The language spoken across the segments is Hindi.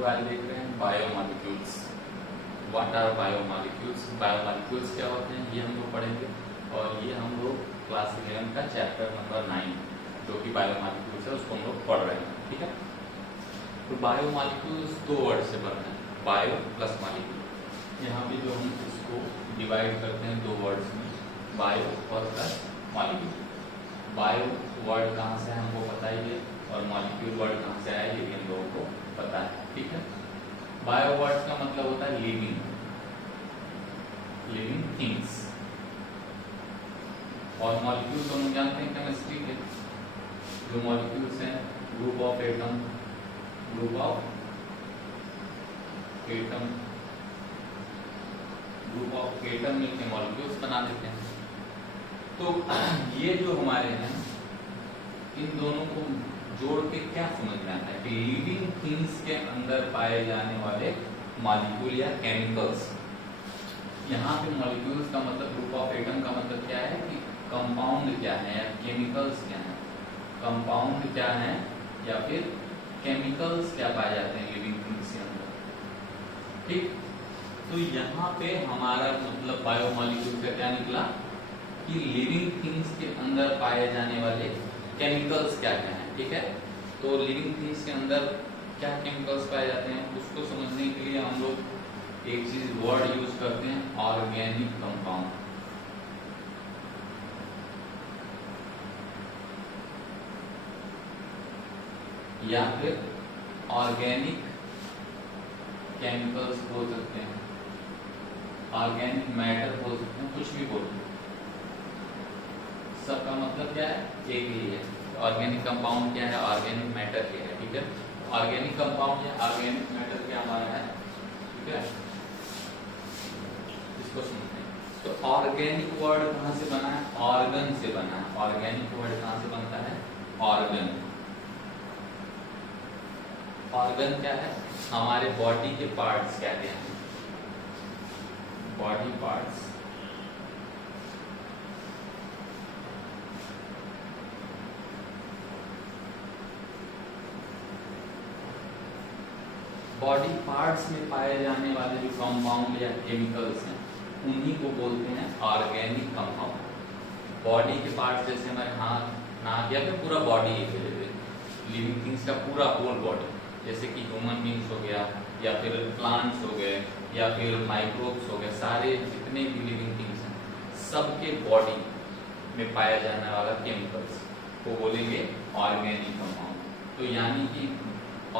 लोग आज देख रहे हैं biomolecules. What are biomolecules? Biomolecules क्या होते हैं ये हम लोग पढ़ेंगे, और ये हम लोग क्लास 11 का चैप्टर नंबर 9 जो कि बायोमॉलिक्यूल्स है उसको हम लोग पढ़ रहे हैं। ठीक है, तो बायोमॉलिक्यूल्स दो वर्ड से बनते हैं, बायो प्लस मॉलिक्यूल। यहाँ भी जो हम इसको डिवाइड करते हैं दो वर्ड्स में, बायो और प्लस मॉलिक्यूल। बायो वर्ड कहाँ से है हमको पता ही है, और मॉलिक्यूल वर्ड कहाँ से आया ये भी हम लोगों को पता है। ठीक है, बायो वर्ड का मतलब होता है लिविंग थिंग्स, और मॉलिक्यूल तो हम जानते हैं केमिस्ट्री के जो मॉलिक्यूल्स हैं, ग्रुप ऑफ एटम मिलकर मॉलिक्यूल्स बना देते हैं। तो ये जो हमारे हैं इन दोनों को जोड़ के क्या समझ में आता है कि लिविंग थिंग्स के अंदर पाए जाने वाले मॉलिक्यूल या केमिकल्स। यहाँ पे मॉलिक्यूल्स का मतलब, ग्रुप ऑफ एटम का मतलब क्या है कि कंपाउंड क्या है या केमिकल्स क्या है, कंपाउंड क्या है या फिर केमिकल्स क्या पाए जाते हैं लिविंग थिंग्स के अंदर। ठीक, तो यहाँ पे हमारा मतलब बायोमॉलिक्यूल का क्या निकला कि लिविंग थिंग्स के अंदर पाए जाने वाले केमिकल्स क्या क्या हैं। ठीक है, तो लिविंग थिंग्स के अंदर क्या केमिकल्स पाए जाते हैं उसको समझने के लिए हम लोग एक चीज वर्ड यूज करते हैं, ऑर्गेनिक कंपाउंड। या फिर ऑर्गेनिक केमिकल्स बोल सकते हैं, ऑर्गेनिक मैटर बोल सकते हैं, कुछ भी बोल सकते हैं। सबका मतलब क्या है, एक ही है। ऑर्गेनिक कंपाउंड क्या है, ऑर्गेनिक मैटर क्या है। ठीक है, ऑर्गेनिक कंपाउंड या ऑर्गेनिक मैटर क्या हमारा है। ठीक है, इसको सुनते हैं। तो ऑर्गेनिक वर्ड कहाँ से बना है, ऑर्गन से बना है। ऑर्गेनिक वर्ड कहाँ से बनता है, ऑर्गन। ऑर्गन क्या है, हमारे बॉडी के पार्ट्स क्या क्या हैं, बॉडी पार्ट्स। बॉडी पार्ट्स में पाए जाने वाले जो कंपाउंड या केमिकल्स हैं उन्हीं को बोलते हैं ऑर्गेनिक कंपाउंड। बॉडी के पार्ट्स जैसे हमारे हाथ, नाक या फिर पूरा बॉडी है, लिविंग थिंग्स का पूरा होल बॉडी, जैसे कि ह्यूमन बींग्स हो गया या फिर प्लांट्स हो गए या फिर माइक्रोब्स हो गए, सारे जितने भी लिविंग थिंग्स हैं सबके बॉडी में पाया जाने वाला केमिकल्स को बोलेंगे ऑर्गेनिक कंपाउंड। तो यानी कि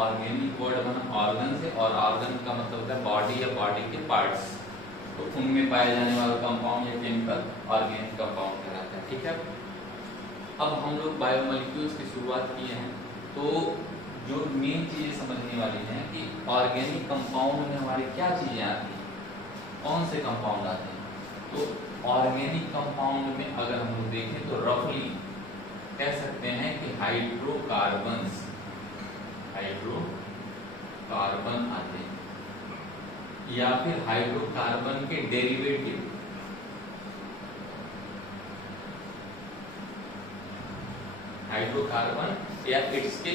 ऑर्गेनिक वर्ड बना ऑर्गन से, और ऑर्गन का मतलब होता है बॉडी या बॉडी के पार्ट्स, तो उनमें पाए जाने वाला कंपाउंड या केमिकल ऑर्गेनिक कंपाउंड कहलाता है। ठीक है, अब हम लोग बायोमॉलिक्यूल्स की शुरुआत किए हैं, तो जो मेन चीजें समझने वाली हैं कि ऑर्गेनिक कंपाउंड में हमारी क्या चीजें आती हैं, कौन से कंपाउंड आते हैं। तो ऑर्गेनिक कंपाउंड में अगर हम लोग देखें तो रफली कह सकते हैं कि हाइड्रोकार्बन आते हैं, या फिर हाइड्रोकार्बन के डेरिवेटिव, हाइड्रोकार्बन या इट्स के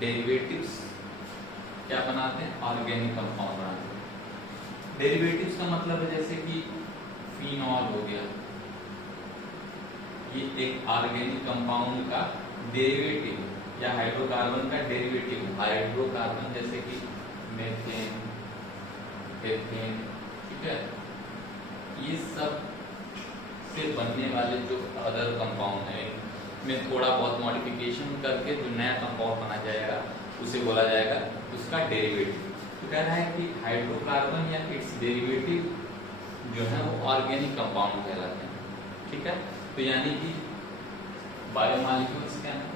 डेरिवेटिव्स क्या बनाते हैं, ऑर्गेनिक कंपाउंड बनाते हैं। डेरिवेटिव्स का मतलब है जैसे कि फिनॉल हो गया, ये एक ऑर्गेनिक कंपाउंड का डेरिवेटिव या हाइड्रोकार्बन का डेरिवेटिव। हाइड्रोकार्बन जैसे कि मीथेन, एथेन, ठीक है, ये सब से बनने वाले जो अदर कंपाउंड है में थोड़ा बहुत मॉडिफिकेशन करके जो नया कंपाउंड बना जाएगा उसे बोला जाएगा उसका डेरिवेटिव। तो कह रहा है कि हाइड्रोकार्बन या इट्स डेरिवेटिव जो है वो ऑर्गेनिक कंपाउंड कहलाते हैं। ठीक है, तो यानी कि बायोमॉलिक्यूल्स क्या है,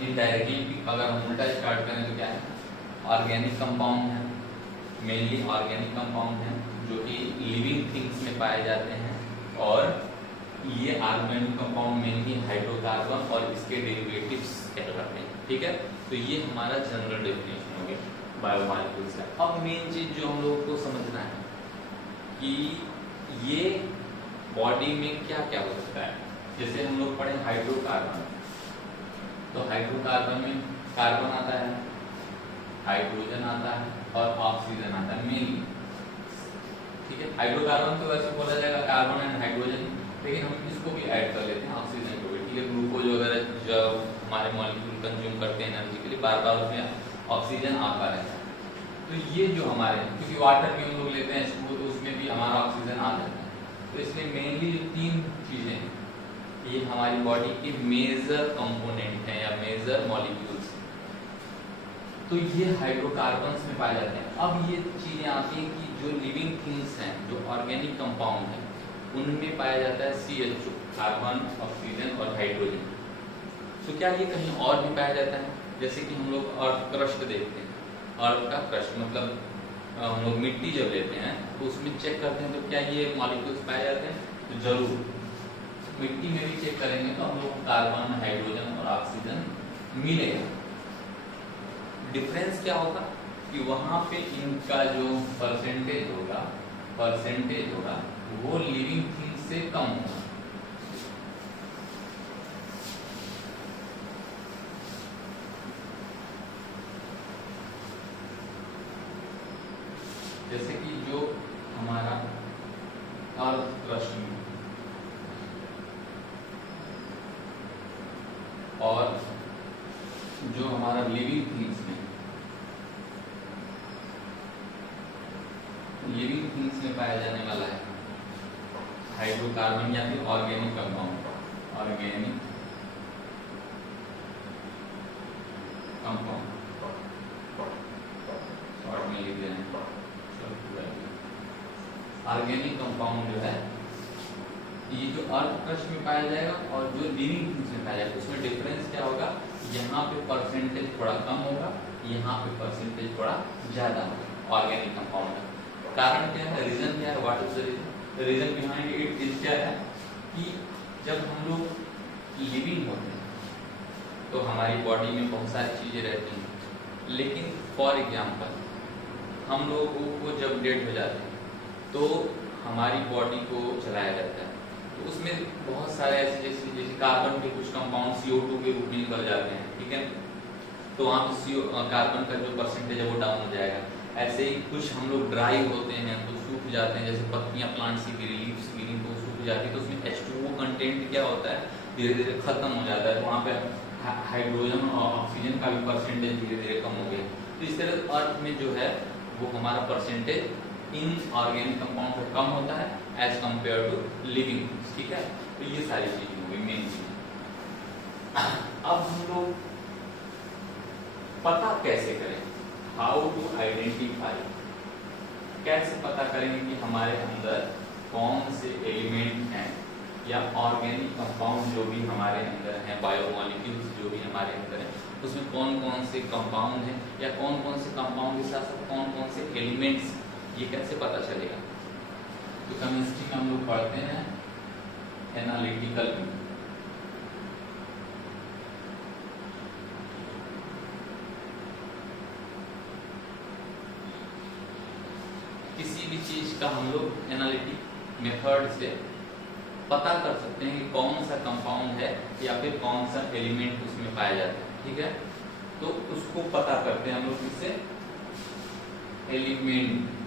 इनडायरेक्टली अगर हम उल्टा स्टार्ट करें तो क्या है, ऑर्गेनिक कंपाउंड है, मेनली ऑर्गेनिक कंपाउंड है जो कि लिविंग थिंग्स में पाए जाते हैं, और ये ऑर्गेनिक कंपाउंड मेनली हाइड्रोकार्बन और इसके डेरिवेटिव्स कहलाते हैं। ठीक है, तो ये हमारा जनरल डेफिनेशन हो गया बायोमॉलिक्यूल्स का। अब मेन चीज जो हम लोगों को समझना है कि ये बॉडी में क्या क्या हो सकता है। जैसे हम लोग पढ़े हाइड्रोकार्बन, तो हाइड्रोकार्बन में कार्बन आता है, हाइड्रोजन आता है और ऑक्सीजन आता है मेनली। ठीक है, हाइड्रोकार्बन तो वैसे बोला जाएगा कार्बन एंड हाइड्रोजन, लेकिन हम इसको भी ऐड कर लेते हैं ऑक्सीजन को भी। ठीक है, ग्लूकोज वगैरह जब हमारे मॉलिक्यूल कंज्यूम करते हैं एनर्जी के लिए, बार बार उसमें ऑक्सीजन आता रहता है। तो ये जो हमारे, क्योंकि वाटर भी हम लोग लेते हैं इसको, तो उसमें भी हमारा ऑक्सीजन आ जाता है। तो इसलिए मेनली जो तीन चीजें हैं ये हमारी बॉडी के मेजर कंपोनेंट हैं या मेजर मॉलिक्यूल्स हैं। तो ये हाइड्रोकार्बन्स में पाए जाते हैं। अब ये चीजें आती हैं कि जो लिविंग थिंग्स हैं, जो ऑर्गेनिक कंपाउंड हैं, उनमें पाया जाता है CH2, कार्बन, ऑक्सीजन और हाइड्रोजन। तो क्या ये कहीं और भी पाया जाता है? जैसे कि हम लोग अर्थ क्रस्ट देखते हैं, अर्थ का क्रस्ट मतलब हम लोग मिट्टी जब लेते हैं तो उसमें चेक करते हैं तो क्या ये मॉलिक्यूल्स पाए जाते हैं? तो जरूर मिट्टी में भी चेक करेंगे तो हम लोग कार्बन, हाइड्रोजन और ऑक्सीजन मिलेगा। डिफरेंस क्या होगा कि वहां पे इनका जो परसेंटेज होगा वो लिविंग थिंग्स से कम होगा। जैसे कि जो हमारा अर्थ क्रस्ट में और जो हमारा लिविंग थिंग्स में, लिविंग थिंग्स में पाया जाने वाला है हाइड्रोकार्बन या फिर organic compound, organic compound short में लिख रहे हैं। ऑर्गेनिक कंपाउंड जो है ये जो अर्थ क्रस्ट में पाया जाएगा और जो लिविंग थिंग्स में पाया जाएगा, उसमें डिफरेंस क्या होगा? यहाँ पे परसेंटेज थोड़ा कम होगा, यहाँ पे परसेंटेज थोड़ा ज्यादा होगा ऑर्गेनिक कंपाउंड का। कारण क्या है? रीजन क्या है? What is the reason? The reason behind it is क्या है कि जब हम लोग लिविंग होते हैं तो हमारी बॉडी में बहुत सारी चीजें रहती हैं, लेकिन फॉर एग्जाम्पल हम लोगों को जब डेड हो जाते हैं तो हमारी बॉडी को चलाया जाता है, तो उसमें बहुत सारे ऐसे जैसे कार्बन के कुछ कंपाउंड CO2 के रूप में निकल जाते हैं। ठीक है, तो वहाँ पे कार्बन का जो परसेंटेज है वो डाउन हो जाएगा। ऐसे ही कुछ हम लोग ड्राई होते हैं, कुछ सूख जाते हैं, जैसे पत्तियां प्लांट्स की गिरी, लीव्स गिरी तो सूख जाती है, तो उसमें H2O कंटेंट क्या होता है? धीरे धीरे खत्म हो जाता है। तो वहाँ पे हाइड्रोजन और ऑक्सीजन का भी परसेंटेज धीरे धीरे कम हो गया। तो इस तरह अर्थ में जो है वो हमारा परसेंटेज इन ऑर्गेनिक कंपाउंड से कम होता है एज कंपेयर टू लिविंग। ठीक है, तो ये सारी चीजें हो गई मेन चीज। अब हम लोग पता कैसे करें? हाउ टू आइडेंटिफाई, कैसे पता करेंगे कि हमारे अंदर कौन से एलिमेंट हैं या ऑर्गेनिक कंपाउंड जो भी हमारे अंदर हैं, बायोमॉलिक्यूल्स जो भी हमारे अंदर हैं, उसमें कौन कौन से कंपाउंड हैं या कौन कौन से कंपाउंड के साथ साथ कौन कौन से एलिमेंट्स, ये कैसे पता चलेगा? तो केमिस्ट्री में हम लोग पढ़ते हैं एनालिटिकल में। किसी भी चीज का हम लोग एनालिटिक मेथड से पता कर सकते हैं कि कौन सा कंपाउंड है या फिर कौन सा एलिमेंट उसमें पाया जाता है। ठीक है, तो उसको पता करते हैं हम लोग किससे? एलिमेंट।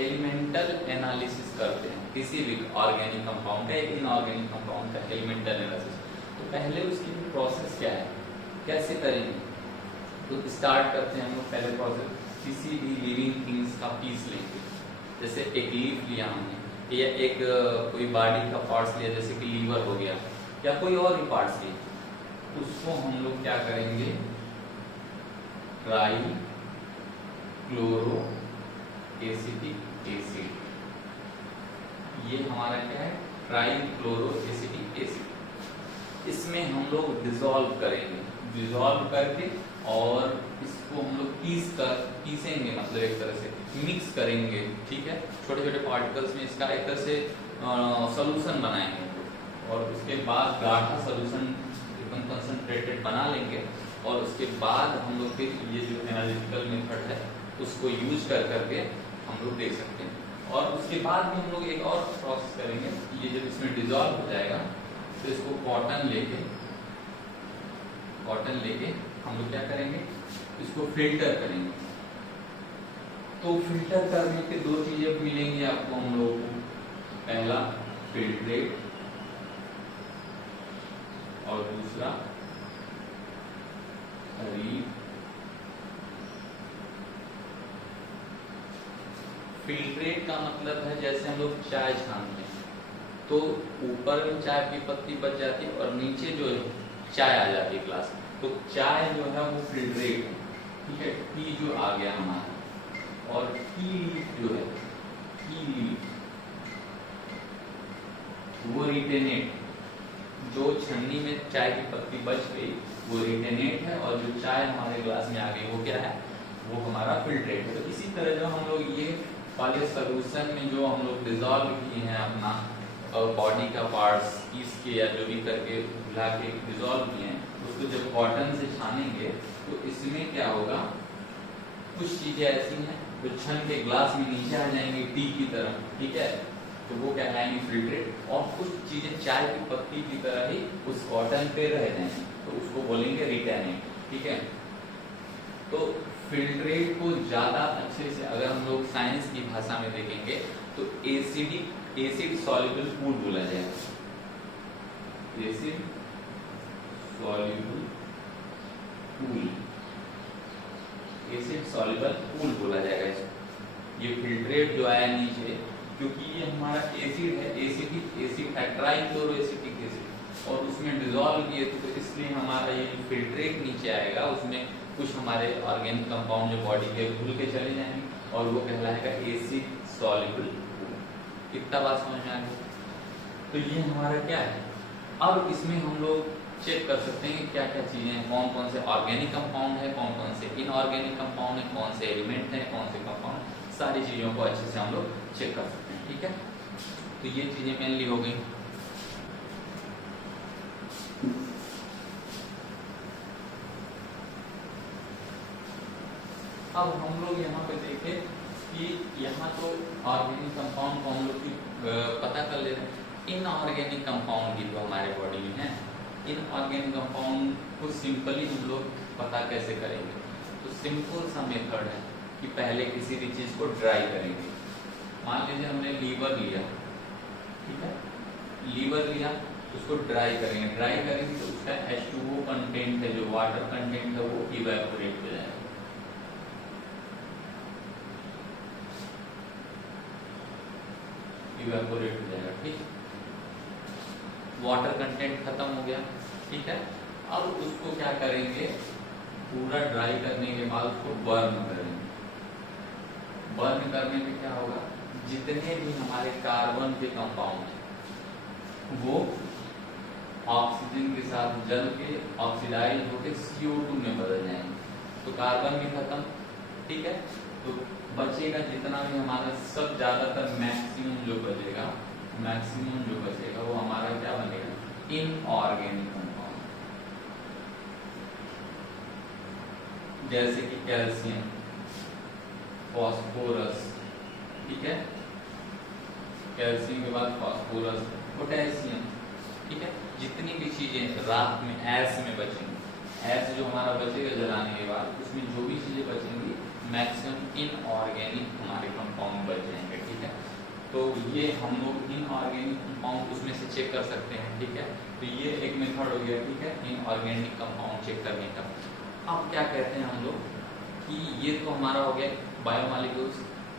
एलिमेंटल एनालिसिस करते हैं किसी भी ऑर्गेनिक कंपाउंड का, इनऑर्गेनिक कंपाउंड का एलिमेंटल एनालिसिस। तो पहले उसकी प्रोसेस क्या है, कैसे करेंगे? तो स्टार्ट करते हैं हम लोग पहले प्रोसेस, किसी भी लिविंग थिंग्स का पीस लेंगे। जैसे एक लीफ लिया हमने या एक कोई बॉडी का पार्ट्स लिया, जैसे कि लीवर हो गया या कोई और भी पार्ट्स लिए, उसको हम लोग क्या करेंगे? ट्राई क्लोरो एसिटिक एसिड, ये हमारा क्या है? Try chloro acetic acid. इसमें हम लोग डिसॉल्व करेंगे, डिसॉल्व करके और इसको हम लोग पीसेंगे, मतलब एक तरह से मिक्स करेंगे। ठीक है, छोटे छोटे पार्टिकल्स में इसका एक तरह से सॉल्यूशन बनाएंगे और उसके बाद गाढ़ा सॉल्यूशन एकदम कंसंट्रेटेड बना लेंगे और उसके बाद हम लोग फिर ये जो एनालिटिकल मेथड है उसको यूज कर करके हम लोग देख सकते हैं। और उसके बाद भी हम लोग एक और प्रोसेस करेंगे। ये जब इसमें डिजॉल्व हो जाएगा तो इसको कॉटन लेके हम लोग क्या करेंगे, इसको फिल्टर करेंगे। तो फिल्टर करने के दो चीजें मिलेंगी आपको हम लोगों को, पहला फिल्ट्रेट और दूसरा फिल्ट्रेट का मतलब है जैसे हम लोग चाय छानते हैं तो ऊपर में चाय की पत्ती बच जाती है और नीचे जो है चाय आ जाती है ग्लास में, तो चाय जो है वो फिल्ट्रेट है, ठीक है। टी जो आ गया हमारा, और टी लीफ जो है, टी लीफ वो रिटेनेट, जो छन्नी में चाय की पत्ती बच गई वो रिटेनेट है, और जो चाय हमारे ग्लास में आ गई वो क्या है, वो हमारा फिल्ट्रेट है। तो इसी तरह जो हम लोग ये वाले सोल्यूशन में जो हम लोग डिजॉल्व किए हैं अपना बॉडी का पार्ट्स पीस के या जो भी करके मिला के डिजॉल्व किए हैं, उसको जब कॉटन से छानेंगे तो इसमें क्या होगा, कुछ चीजें ऐसी हैं जो छन के ग्लास में नीचे आ जाएंगी टी की तरह, ठीक है, तो वो कहलाएंगे फिल्ट्रेट, और कुछ चीजें चाय की पत्ती की तरह ही उस कॉटन पे रह जाएंगे तो उसको बोलेंगे रिटेनेट, ठीक है। तो फिल्ट्रेट को ज्यादा अच्छे से अगर हम लोग साइंस की भाषा में देखेंगे तो एसिड सॉल्युबल पूल बोला जाएगा, acid soluble pool, acid soluble pool बोला जाएगा इसको। ये फिल्ट्रेट जो आया नीचे, क्योंकि ये हमारा एसिड है, एसिड है ट्राइक्लोरोएसिटिक एसिड, और उसमें डिजॉल्व किए तो इसलिए हमारा ये फिल्ट्रेट नीचे आएगा, उसमें कुछ हमारे ऑर्गेनिक कंपाउंड जो बॉडी के घुल के चले जाएंगे और वो कहलाएगा एसिड सॉल्युबल पूल। कितना बात समझ में आ गई? तो ये हमारा क्या है, अब इसमें हम लोग चेक कर सकते हैं कि क्या क्या चीजें हैं, कौन कौन से ऑर्गेनिक कंपाउंड है, कौन कौन से इनऑर्गेनिक कंपाउंड है, कौन से एलिमेंट है, कौन से कंपाउंड, सारी चीजों को अच्छे से हम लोग चेक कर सकते हैं, ठीक है। तो ये चीजें मेनली हो गई। अब हम लोग यहाँ पे देखें कि यहाँ तो ऑर्गेनिक कंपाउंड को हम लोग पता कर ले रहे हैं, इनऑर्गेनिक कंपाउंड भी तो हमारे बॉडी में है। इनऑर्गेनिक कंपाउंड को सिंपली हम लोग पता कैसे करेंगे, तो सिंपल सा मेथड है कि पहले किसी भी चीज को ड्राई करेंगे। मान लीजिए हमने लीवर लिया, ठीक है, लीवर लिया, उसको ड्राई करेंगे, ड्राई करेंगे तो उसका H2O कंटेंट है, जो वाटर कंटेंट है वो इवेपोरेट हो जाएगा, इवेपोरेट हो जाएगा, ठीक, वाटर कंटेंट खत्म हो गया, ठीक है। अब उसको क्या करेंगे, पूरा ड्राई करने के बाद उसको बर्न करेंगे। बर्न करने में क्या होगा, जितने भी हमारे कार्बन के कंपाउंड हैं वो ऑक्सीजन के साथ जल के ऑक्सीडाइज होकर CO2 में बदल जाएंगे, तो कार्बन भी खत्म, ठीक है। तो बचेगा जितना भी हमारा, सब ज्यादातर मैक्सिमम जो बचेगा वो हमारा क्या बनेगा, इनऑर्गेनिक कंपाउंड, जैसे कि कैल्शियम, फॉस्फोरस, ठीक है, कैल्शियम के बाद फॉस्फोरस, पोटेशियम, ठीक है। जितनी भी चीजें रात में ऐश में बचेंगी, ऐश जो हमारा बचेगा जलाने के बाद, उसमें जो भी चीजें बचेंगी मैक्सिमम इनऑर्गेनिक हमारे कंपाउंड बच जाएंगे, ठीक है। तो ये हम लोग इनऑर्गेनिक कंपाउंड उसमें से चेक कर सकते हैं, ठीक है। तो ये एक मेथड हो गया, ठीक है, इनऑर्गेनिक कंपाउंड चेक करने का। अब क्या कहते हैं हम लोग कि ये तो हमारा हो गया बायोमॉलिक्यूल्स,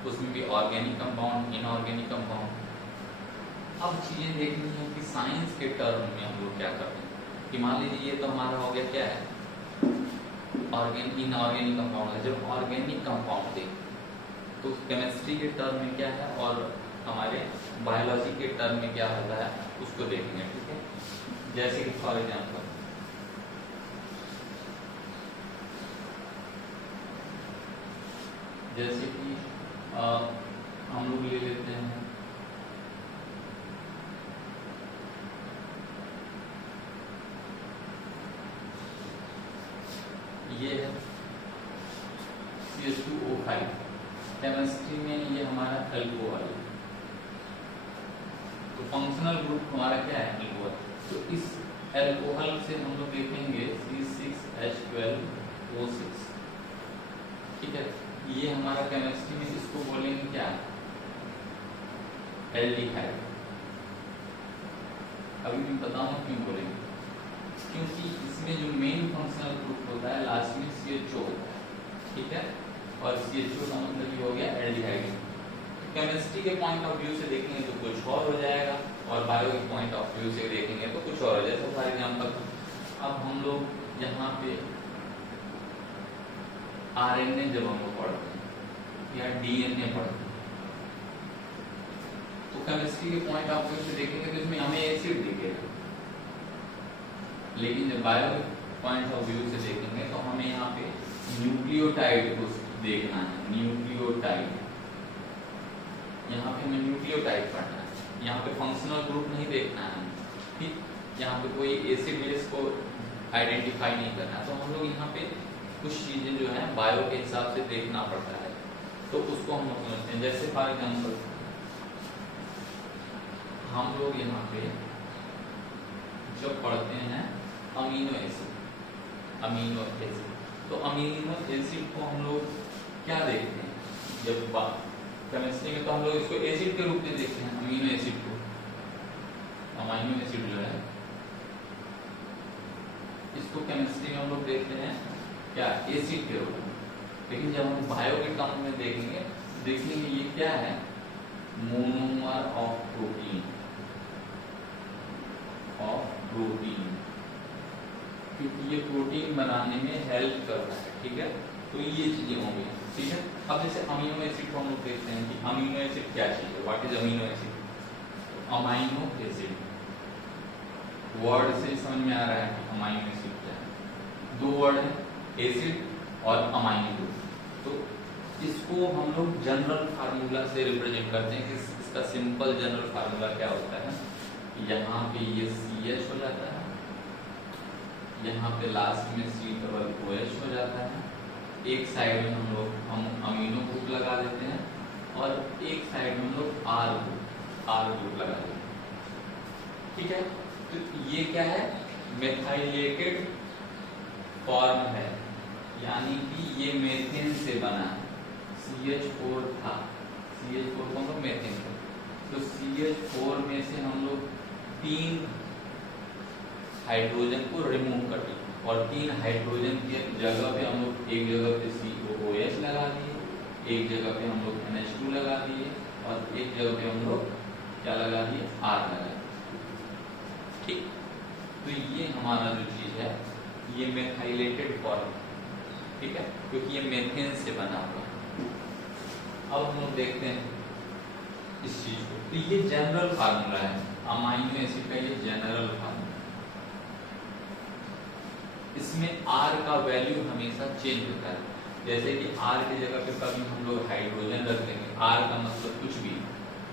उसमें भी ऑर्गेनिक कंपाउंड, इनऑर्गेनिक कंपाउंड। अब चीजें देखनी है कि साइंस के टर्म में हम लोग क्या करते हैं, कि मान लीजिए ये तो हमारा हो गया क्या है, इनऑर्गेनिक कंपाउंड है। जब ऑर्गेनिक कंपाउंड देखें तो केमिस्ट्री के टर्म में क्या है और हमारे बायोलॉजी के टर्म में क्या होता है उसको देखेंगे, ठीक है। जैसे कि फॉर एग्जाम्पल जैसे कि हम लोग ले लेते हैं ये है CH2O5, केमिस्ट्री में ये हमारा अल्कोहल, फंक्शनल ग्रुप हमारा क्या है? अल्कोहल। तो इस अल्कोहल से हम लोग देखेंगे C6H12O6, ठीक है। ये हमारा केमिस्ट्री में इसको बोलेंगे क्या? एल्डिहाइड। अभी मैं बताऊंगा क्यों बोलेंगे, क्योंकि इसमें जो मेन फंक्शनल ग्रुप होता है लास्ट में CHO होता है, ठीक है। और CHO का मतलब ये हो गया एल्डिहाइड। केमिस्ट्री के पॉइंट ऑफ व्यू से देखेंगे तो कुछ और हो जाएगा, और बायो के पॉइंट ऑफ व्यू से देखेंगे तो कुछ और हो जाएगा। फॉर एग्जांपल अब हम लोग यहाँ पे RNA जब हम लोग पढ़ते हैं या DNA पढ़ते हैं तो केमिस्ट्री के पॉइंट ऑफ व्यू से देखेंगे तो इसमें हमें एसिड दिखेगा, लेकिन जब बायो के पॉइंट ऑफ व्यू से देखेंगे तो हमें यहाँ पे न्यूक्लियोटाइड को देखना है। न्यूक्लियोटाइड, यहाँ पे हमें न्यूक्लियोटाइड पढ़ना है, यहाँ पे फंक्शनल ग्रुप नहीं देखना है, ठीक। यहाँ पे कोई एसिड बेस को आइडेंटिफाई नहीं करना है। तो हम लोग यहाँ पे कुछ चीजें जो है बायो के हिसाब से देखना पड़ता है, तो उसको हम लोग समझते हैं। जैसे फॉर एग्जाम्पल हम लोग यहाँ पे जब पढ़ते हैं अमीनो एसिड, तो अमीनो एसिड को हम लोग क्या देखते हैं? जब केमिस्ट्री में तो हम लोग इसको एसिड के रूप में देखते हैं, अमीनो एसिड को। अमीनो एसिड जो है इसको केमिस्ट्री में हम लोग देखते हैं क्या? एसिड के रूप में। लेकिन जब हम बायो के टर्म में देखेंगे ये क्या है? मोनोमर ऑफ प्रोटीन, क्योंकि ये प्रोटीन बनाने में हेल्प करता है, ठीक है। तो ये चीजें होंगी, ठीक है। अब जैसे अमीनो एसिड को हम लोग देखते हैं कि अमीनो एसिड क्या चीज है, what is amino acid? Amino acid, word से समझ में आ रहा है कि अमाइनो एसिड क्या है। दो वर्ड है, एसिड और अमाइनो। तो इसको हम लोग जनरल फार्मूला से रिप्रेजेंट करते हैं कि इसका सिंपल जनरल फार्मूला क्या होता है? यहाँ पे ये CH हो जाता है, यहाँ पे लास्ट में C=OH हो जाता है। एक साइड में हम लोग अमीनो ग्रुप लगा देते हैं और एक साइड में हम लोग R ग्रुप लगा देते हैं, ठीक है। तो ये क्या है? मेथाइलेटेड फॉर्म है, यानी कि ये मेथेन से बना है। CH4 था, CH4 को हम लोग मेथेन था, तो CH4 में से हम लोग 3 हाइड्रोजन को रिमूव कर दिए और 3 हाइड्रोजन की जगह पे हम लोग एक जगह पे COOH लगा दिए, एक जगह पे हम लोग NH2 लगा दिए और एक जगह पे हम लोग क्या लगा दिए? R लगा दिए, ठीक। तो ये हमारा जो चीज है ये मेथाइलेटेड फॉर्म, ठीक है, क्योंकि ये मेथेन से बना हुआ। अब हम लोग देखते हैं इस चीज को। तो ये जनरल फार्मूला है अमाइनो एसिड का, ये जनरल फार्मूला। इसमें R का वैल्यू हमेशा चेंज होता है। जैसे कि R की जगह पे कभी हम लोग हाइड्रोजन रख देंगे, R का मतलब कुछ भी,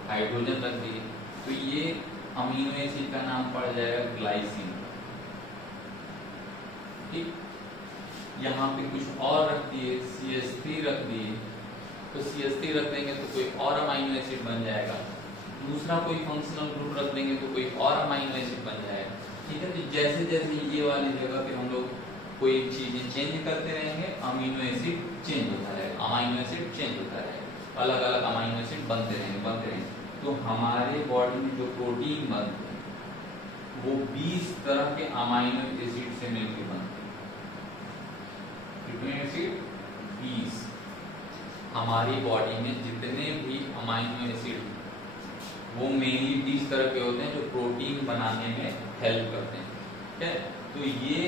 हाइड्रोजन रख दिए तो ये अमीनो एसिड का नाम पड़ जाएगा ग्लाइसिन, ठीक। यहाँ पे कुछ और रख दिए, CH3 रख दिए, तो CH3 रख देंगे तो कोई और अमीनो एसिड बन जाएगा। दूसरा कोई फंक्शनल ग्रुप रख देंगे तो कोई और अमीनो एसिड बन जाएगा, ठीक है। तो जैसे जैसे ये वाली जगह पे हम लोग कोई चीजें चेंज करते रहेंगे, अमीनो एसिड चेंज होता रहेगा, अमीनो एसिड चेंज होता रहेगा, अलग अलग अमीनो एसिड बनते रहेंगे। तो हमारे बॉडी में जो प्रोटीन बनते हैं वो 20 तरह के अमीनो एसिड से मिलकर बनते हैं। कितने एसिड? 20। हमारी बॉडी में जितने भी अमीनो एसिड वो मेनली 20 तरह के होते हैं जो प्रोटीन बनाने में हेल्प करते हैं, ठीक है। तो ये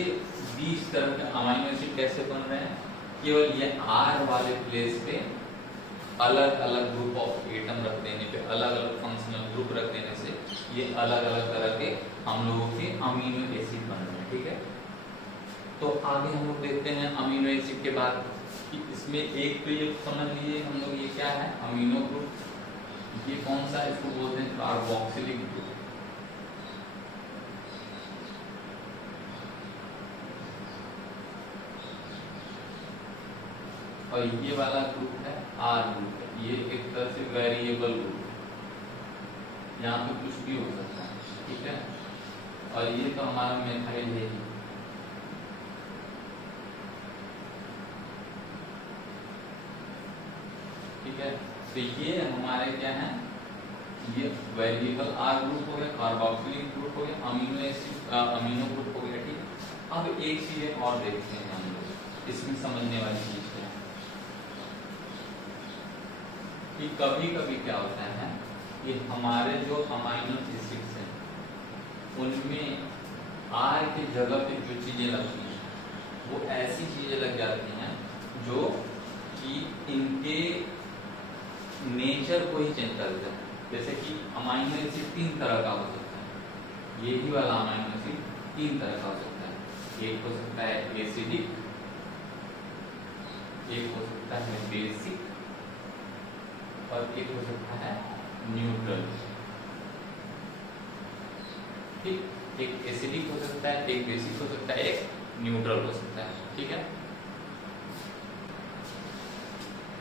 20 तरह के अमीनो एसिड कैसे बन रहे हैं? केवल ये R वाले प्लेस पे अलग अलग ग्रुप ऑफ एटम रख देने पे, अलग अलग फंक्शनल ग्रुप रख देने से ये अलग अलग तरह के हम लोगों के अमीनो एसिड बन रहे हैं, ठीक है। तो आगे हम लोग देखते हैं अमीनो एसिड के बाद कि इसमें एक तो ये समझ लीजिए हम लोग ये क्या है? Amino group. ये कौन सा? इसको बोलते हैं कार्बोक्सिलिक ग्रुप। और ये वाला ग्रुप है R ग्रुप, ये एक तरह से वेरिएबल ग्रुप, यहाँ पे कुछ भी हो सकता है, ठीक है। और ये तो हमारा मेथाइल है ही। ठीक है, तो ये हमारे क्या है, ये वेरिएबल आर ग्रुप हो गया, कार्बोक्सिलिक ग्रुप हो गया, अमीनो एसिड अमीनो ग्रुप हो गया, ठीक है। अब एक चीज और देखते हैं हम लोग, इसमें समझने वाली चीज क्या है कि कभी कभी क्या होता है कि हमारे जो अमीनो एसिड्स हैं उनमें आर की जगह पे जो चीजें लगती हैं वो ऐसी चीजें लग जाती हैं जो कि इनके नेचर को ही चेंज कर देता है। जैसे कि अमीनो एसिड 3 तरह का हो सकता है, ये ही वाला अमीनो एसिड 3 तरह का हो सकता है। एक हो सकता है एसिडिक, एक हो सकता है बेसिक, और एक हो सकता है न्यूट्रल। ठीक, एक एसिडिक हो सकता है, एक बेसिक हो सकता है, एक न्यूट्रल हो सकता है, ठीक है।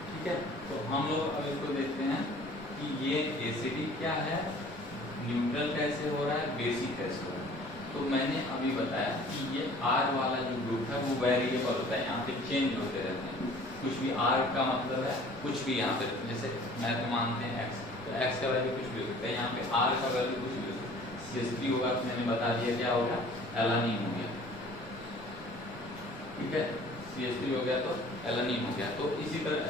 ठीक है, तो हम लोग अब इसको देखते हैं कि ये एसिडिक क्या है, न्यूट्रल कैसे हो रहा है, बेसिक कैसे हो रहा है। तो मैंने अभी बताया कि ये आर वाला जो ग्रुप है वो वेरिएबल होता है, यहाँ पे चेंज होते रहते हैं। कुछ भी आर का मतलब है कुछ भी, यहाँ पे जैसे मैं तो मानते हैं एक्स, तो एक्स का वैल्यू कुछ भी हो सकता है, यहाँ पे आर का वैल्यू कुछ भी हो सकता है। CH3 होगा तो मैंने बता दिया क्या होगा, एलानीन हो गया, ठीक है। CH3 हो गया तो एलानीन हो गया। तो इसी तरह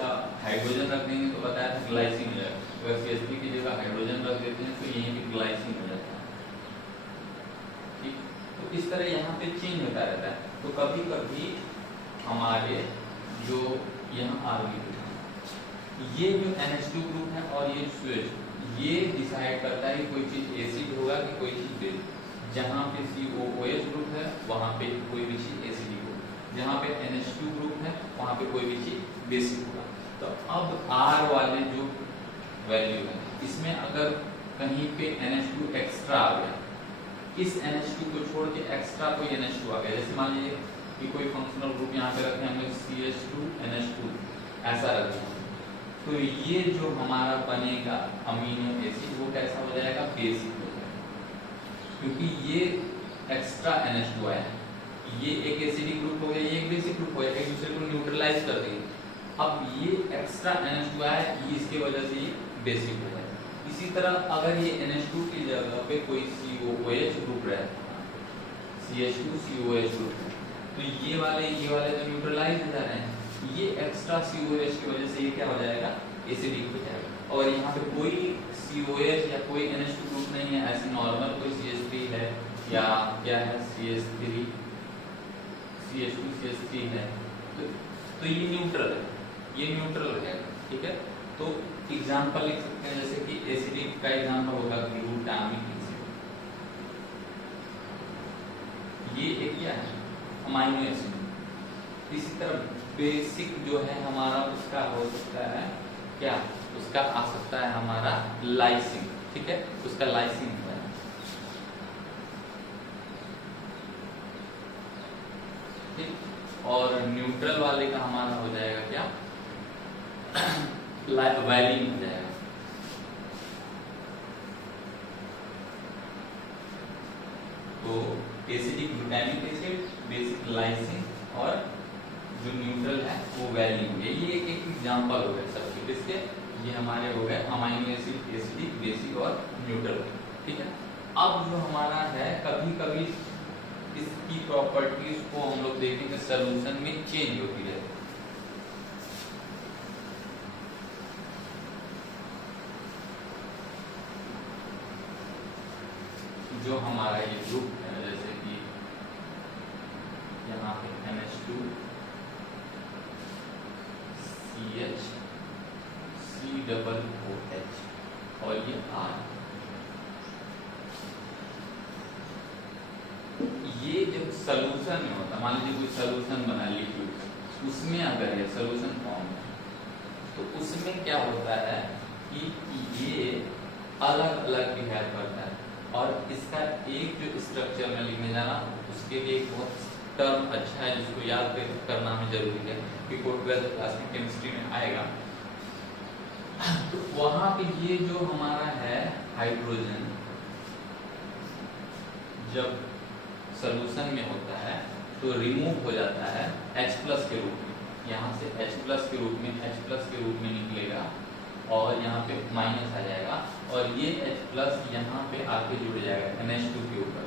हाइड्रोजन रख देंगे तो बताया था ग्लाइसिन हो जाएगा। अगर CH3 की जगह हाइड्रोजन रख देते हैं तो यहीं पे ग्लाइसिन हो जाता है, ठीक। तो इस तरह यहाँ पे चेंज होता रहता है। तो कभी कभी हमारे जो यहाँ आरबी ये जो NH2 ग्रुप है और ये स्विच ये डिसाइड करता है कि कोई चीज एसिड होगा कि कोई चीज बेसिक। जहाँ पे COOH ग्रुप है वहाँ पे कोई भी चीज एसिडिक होगा, जहाँ पे NH2 ग्रुप है वहाँ पे कोई भी चीज बेसिक होगा। तो अब R वाले जो वैल्यू है इसमें अगर कहीं पे NH2 एक्स्ट्रा आ गया, इस NH2 को छोड़ के एक्स्ट्रा कोई NH2 आ गया, जैसे मान लीजिए कि कोई फंक्शनल ग्रुप यहाँ पे रखे हमने CH2 NH2 ऐसा रखा, तो ये जो हमारा बनेगा अमीनो एसिड वो कैसा हो जाएगा, बेसिक हो जाएगा, क्योंकि ये एक्स्ट्रा NH2 आया है। ये एक एसिडिक ग्रुप हो गया, ये एक बेसिक ग्रुप हो गया, एक दूसरे को न्यूट्रलाइज कर देंगे। अब ये एक्स्ट्रा NH2 आया है, ये इसके वजह से ये बेसिक हो जाएगा। इसी तरह अगर ये NH2 की जगह पे कोई COOH ग्रुप रहता है, CH2 COOH ग्रुप, तो ये वाले तो न्यूट्रलाइज हो जा रहे हैं, ये एक्स्ट्रा COOH की वजह से ये क्या हो जाएगा, एसिडिक हो जाएगा। और यहाँ पे कोई COOH या कोई NH2 ग्रुप नहीं है, ऐसे नॉर्मल कोई CH3 है या क्या है CH3 CH2 CH3 है, तो ये न्यूट्रल है, ये न्यूट्रल है, ठीक है। तो एग्जांपल लिख सकते हैं, जैसे कि एसिडिक का एग्जांपल होगा ग्लूटामिक एसिड, ये एक क्या है, अमीनो एसिड। इसी तरह बेसिक जो है हमारा उसका हो सकता है क्या, उसका आ सकता है हमारा लाइसिन, ठीक है, उसका लाइसिन होता है, ठीक। और न्यूट्रल वाले का हमारा हो जाएगा क्या, वैलिन हो जाएगा। तो acidic glutamic acid, basic lysine, और जो न्यूट्रल है वो वैलिन हो गया। ये एक एग्जांपल हो गए सबके किसके, ये हमारे हो गए अमीनो एसिड, एसिडिक, बेसिक और न्यूट्रल, ठीक है। अब जो हमारा है कभी कभी इसकी प्रॉपर्टीज को हम लोग देखेंगे सॉल्यूशन में चेंज होती है। जो हमारा ये ग्रुप है, जैसे कि यहाँ पे NH2 CH COOH और ये R, ये जब सॉल्यूशन में होता, मान लीजिए कोई सॉल्यूशन बना लिक्विड, उसमें अगर ये सॉल्यूशन फॉर्म है तो उसमें क्या होता है कि ये अलग अलग बिहेव करता है। और इसका एक जो स्ट्रक्चर में लिखने जाना, उसके लिए एक बहुत टर्म अच्छा है जिसको याद करना हमें जरूरी है, क्योंकि 12th क्लास में केमिस्ट्री में आएगा। तो वहां पे ये जो हमारा है हाइड्रोजन जब सॉल्यूशन में होता है तो रिमूव हो जाता है H+ के रूप में, यहाँ से H+ के रूप में निकलेगा और यहाँ पे माइनस आ जाएगा और ये H+ यहाँ पे आके जुड़ जाएगा NH2 के ऊपर।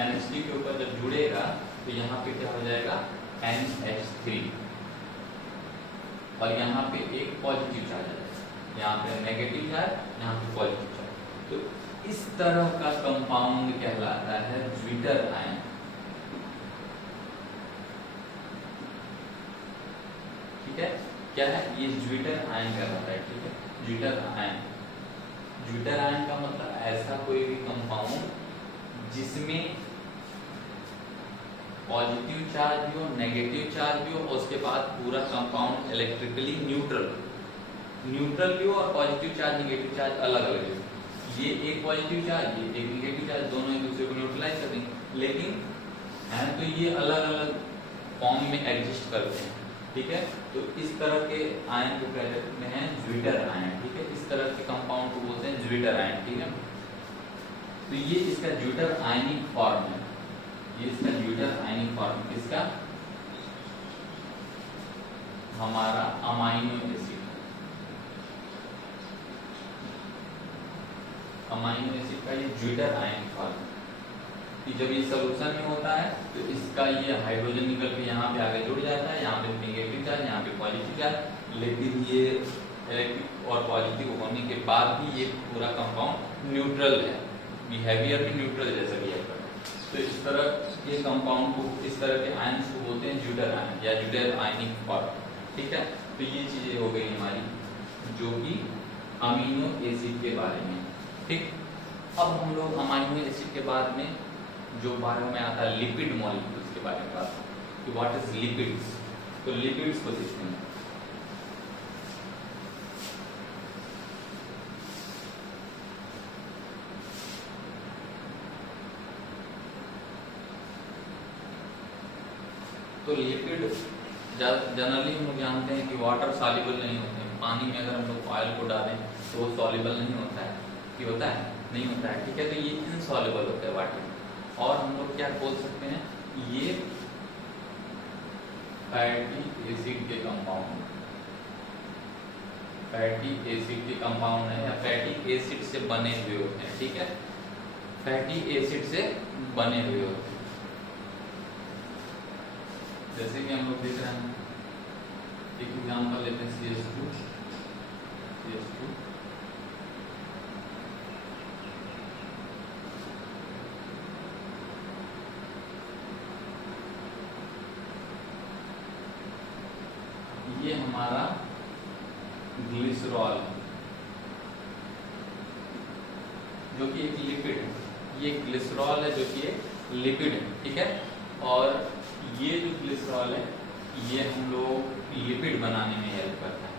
NH3 के ऊपर जब जुड़ेगा तो यहाँ पे क्या हो जाएगा NH3 और यहाँ पे एक पॉजिटिव चार्ज आ जाएगा, यहाँ पे नेगेटिव चार्ज, यहाँ पे पॉजिटिव चार्ज। तो इस तरह का कंपाउंड कहलाता है ज्विटर आयन। ठीक है, क्या है ये ज्विटर आयन कहलाता है। ठीक है, ज्विटर आयन। ज्विटर आयन का मतलब ऐसा कोई भी कंपाउंड जिसमें पॉजिटिव चार्ज भी हो, नेगेटिव चार्ज भी हो और उसके बाद पूरा कंपाउंड इलेक्ट्रिकली न्यूट्रल भी हो और पॉजिटिव चार्ज नेगेटिव चार्ज अलग अलग हो। ये एक पॉजिटिव चार्ज, ये एक नेगेटिव चार्ज, दोनों एक दूसरे को न्यूट्रलाइज कर देंगे, लेकिन है तो ये अलग अलग फॉर्म में एग्जिस्ट करते हैं। ठीक है, तो इस तरह के आयन को कहते हैं ज्विटर आयन। ठीक है, इस तरह के कंपाउंड को बोलते हैं ज्विटर आयन। ठीक है, तो ये इसका ज्विटर आयनिक फॉर्म है, ये इसका ज्विटर आयनिक फॉर्म किसका, हमारा अमाइनो एसिड। अमाइनो एसिड का ये ज्विटर आयनिक फॉर्म कि जब ये सॉल्यूशन में होता है तो इसका ये हाइड्रोजन निकल के यहाँ पे आगे जुड़ जाता है, यहाँ पे नेगेटिव चार्ज, यहाँ पे पॉजिटिव चार्ज, लेकिन ये इलेक्ट्रिक और पॉजिटिव होने के बाद भी ये पूरा कंपाउंड न्यूट्रल है, बिहेवियर भी न्यूट्रल जैसा बिहेव करता है। तो इस तरह के कंपाउंड को, इस तरह के आयन को बोलते हैं ज्विटर आयन या ज्विटर आयनिक फॉर्म। ठीक है, तो ये चीजें हो गई हमारी जो कि अमीनो एसिड के बारे में। ठीक, अब हम लोग अमीनो एसिड के बाद में जो बारे में आता है लिपिड मॉलिक्यूल्स के बारे में बात कि व्हाट इज लिपिड्स। तो लिपिड्स को देखते हैं। तो लिपिड जनरली हम लोग जानते हैं कि वाटर सॉल्युबल नहीं होते हैं। पानी में अगर हम लोग ऑयल को डालें तो वो सॉल्युबल नहीं होता है, कि होता है नहीं होता है। ठीक है, तो ये इनसॉल्युबल होता है वाटर में। और हम लोग क्या बोल सकते हैं, ये फैटी एसिड के कंपाउंड, फैटी एसिड के कंपाउंड है या फैटी एसिड से बने हुए होते हैं। ठीक है, फैटी एसिड से बने हुए होते हैं। जैसे कि हम लोग देख रहे हैं, एक एग्जांपल लेते हैं CH2। ये हमारा ग्लिसरॉल जो कि एक लिपिड है, ये ग्लिसरॉल है जो कि एक लिपिड है। ठीक है, और ये जो ग्लिसरॉल है ये हम लोग लिपिड बनाने में हेल्प करता है।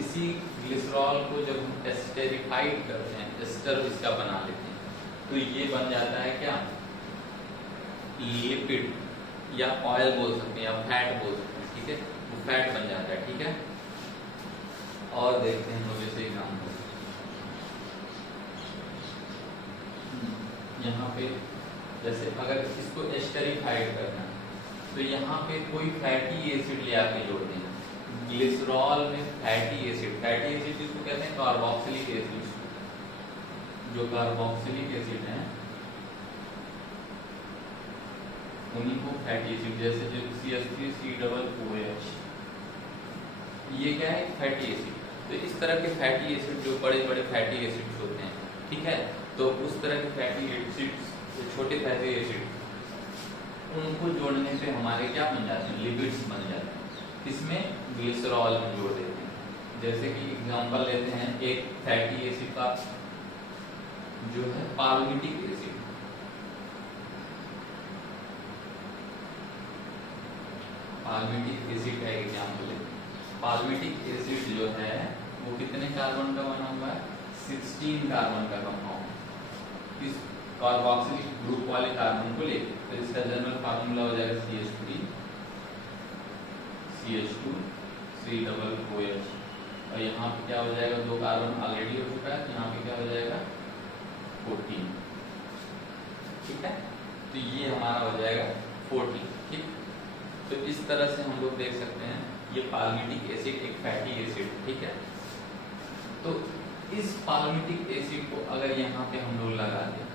इसी ग्लिसरॉल को जब हम एस्टेरिफाइड करते हैं, एस्टर इसका बना लेते हैं, तो ये बन जाता है क्या, लिपिड या ऑयल बोल सकते हैं या फैट बोल सकते हैं। ठीक है, वो फैट बन जाता है। ठीक है, और देखते हैं हम लोग जैसे एग्जाम्पल, यहाँ पे जैसे अगर इसको एस्टेरिफाइड करना है तो यहाँ पे कोई फैटी एसिड ले आके जोड़ देंगे। ग्लिसरॉल में फैटी एसिड जिसको कहते हैं कार्बोक्सिलिक एसिड, जो कार्बोक्सिलिक एसिड है उन्हीं को फैटी एसिड, जैसे जो CH3COOH, ये क्या है, फैटी एसिड। तो इस तरह के फैटी एसिड जो बड़े बड़े फैटी एसिड्स होते हैं, ठीक है, तो उस तरह के फैटी एसिड्स, छोटे फैटी एसिड, उनको जोड़ने पे हमारे क्या बन जाते हैं, लिपिड्स बन जाते हैं। इसमें ग्लिसरॉल में जोड़ देते हैं। जैसे कि एग्जांपल लेते हैं एक फैटी एसिड का जो है पाल्मिटिक एसिड। पाल्मिटिक एसिड का एग्जांपल लेते हैं। पाल्मिटिक एसिड जो है वो कितने कार्बन का बना हुआ है, 16 कार्बन का कंपाउंड। इस कार्बोक्सिलिक ग्रुप वाले कार्बन को लेकर तो इसका जनरल फार्मूला हो जाएगा CH3 CH2 COOH और यहाँ पे क्या हो जाएगा, 2 कार्बन ऑलरेडी हो चुका है, तो यहाँ पे क्या हो जाएगा 14। ठीक है, तो ये हमारा हो जाएगा 14। ठीक, तो इस तरह से हम लोग देख सकते हैं ये पाल्मिटिक एसिड एक फैटी एसिड। ठीक है, तो इस पाल्मिटिक एसिड को अगर यहाँ पे हम लोग लगा दें,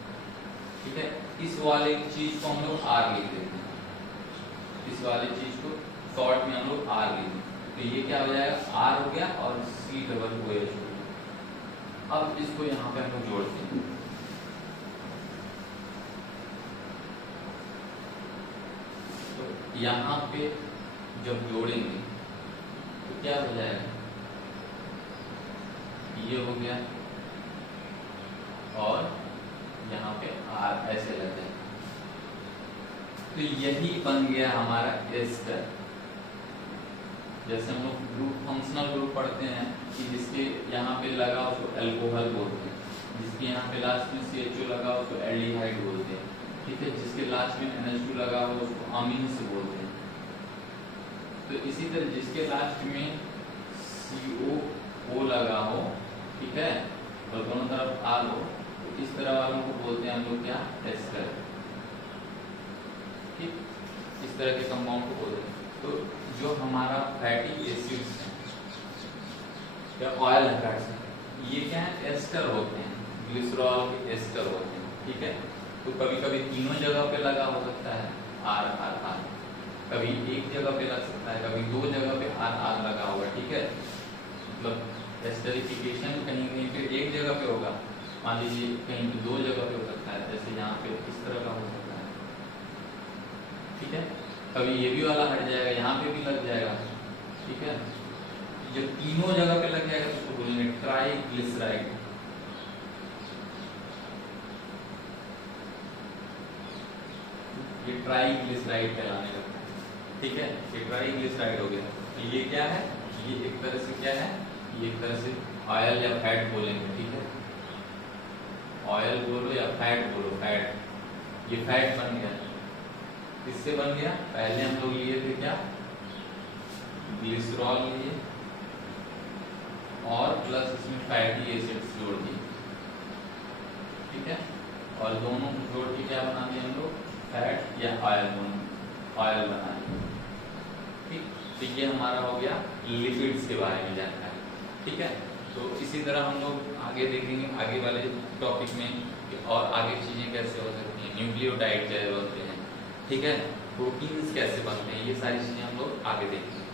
ठीक है, इस वाले चीज को हम लोग आर लिख देते हैं, इस वाले चीज को शॉर्ट में हम लोग आर लिख देते हैं, तो ये क्या हो जाएगा आर हो गया और सी डबल ओ एच हो गया। अब इसको यहाँ पे हम लोग जोड़ते हैं, तो यहाँ पे जब जोड़ेंगे तो क्या हो जाएगा, ये हो गया और यहाँ पे आर ऐसे लग जाएगा, तो यही बन गया हमारा एस्टर। जैसे हम लोग ग्रुप फंक्शनल ग्रुप पढ़ते हैं कि जिसके यहाँ पे लगा उसको अल्कोहल बोलते हैं, जिसके यहाँ पे लास्ट में CHO लगा उसको एल्डिहाइड बोलते हैं। ठीक है, जिसके लास्ट में NH2 लगा हो उसको अमीन्स बोलते हैं। तो इसी तरह जिसके लास्ट में COO लगा हो, ठीक है, और दोनों तरफ आर हो, तो इस तरह वालों को बोलते हैं हम लोग क्या, एस्टर। ठीक, इस तरह के कंपाउंड को बोलते हैं। तो जो हमारा फैटी एसिड्स हैं या ऑयल फैट्स हैं, ये क्या है, एस्टर होते हैं, ग्लिसरॉल के एस्टर होते हैं। ठीक है, तो कभी कभी तीनों जगह पे लगा हो सकता है आर आर आर, कभी एक जगह पे लग सकता है, कभी 2 जगह पे आर आर लगा होगा। ठीक है, मतलब एस्टरिफिकेशन कहीं कहीं पे एक जगह पे होगा, मान लीजिए कहीं पे 2 जगह पे हो सकता है, जैसे यहाँ पे इस तरह का हो सकता है। ठीक है, कभी ये भी वाला हट जाएगा, यहाँ पे भी लग जाएगा। ठीक है, जब तीनों जगह पे लग जाएगा तो उसको बोलेंगे ट्राइग्लिसराइड। ये ट्राइग्लिसराइड कहलाने लगता है। ठीक है, ये ट्राइग्लिसराइड हो गया। तो ये क्या है, ये एक तरह से क्या है, ये एक तरह से ऑयल या फैट बोलेंगे। ठीक है, ऑयल बोलो या फैट बोलो, फैट, ये फैट बन गया। किससे बन गया, पहले हम लोग लिए थे क्या, ग्लिसरॉल लिए और प्लस इसमें फैटी एसिड्स जोड़ दिए। ठीक है, और दोनों को जोड़ के क्या बना दिया हम लोग, फैट या ऑयल, ऑयल बना दिया। ठीक, तो ये हमारा हो गया लिपिड्स के बारे में जानकारी। ठीक है, तो इसी तरह हम लोग आगे देखेंगे आगे वाले टॉपिक में और आगे चीजें कैसे हो सकती हैं, न्यूक्लियोटाइड कैसे बनते हैं, ठीक है, प्रोटीन्स कैसे बनते हैं, ये सारी चीजें हम लोग आगे देखेंगे।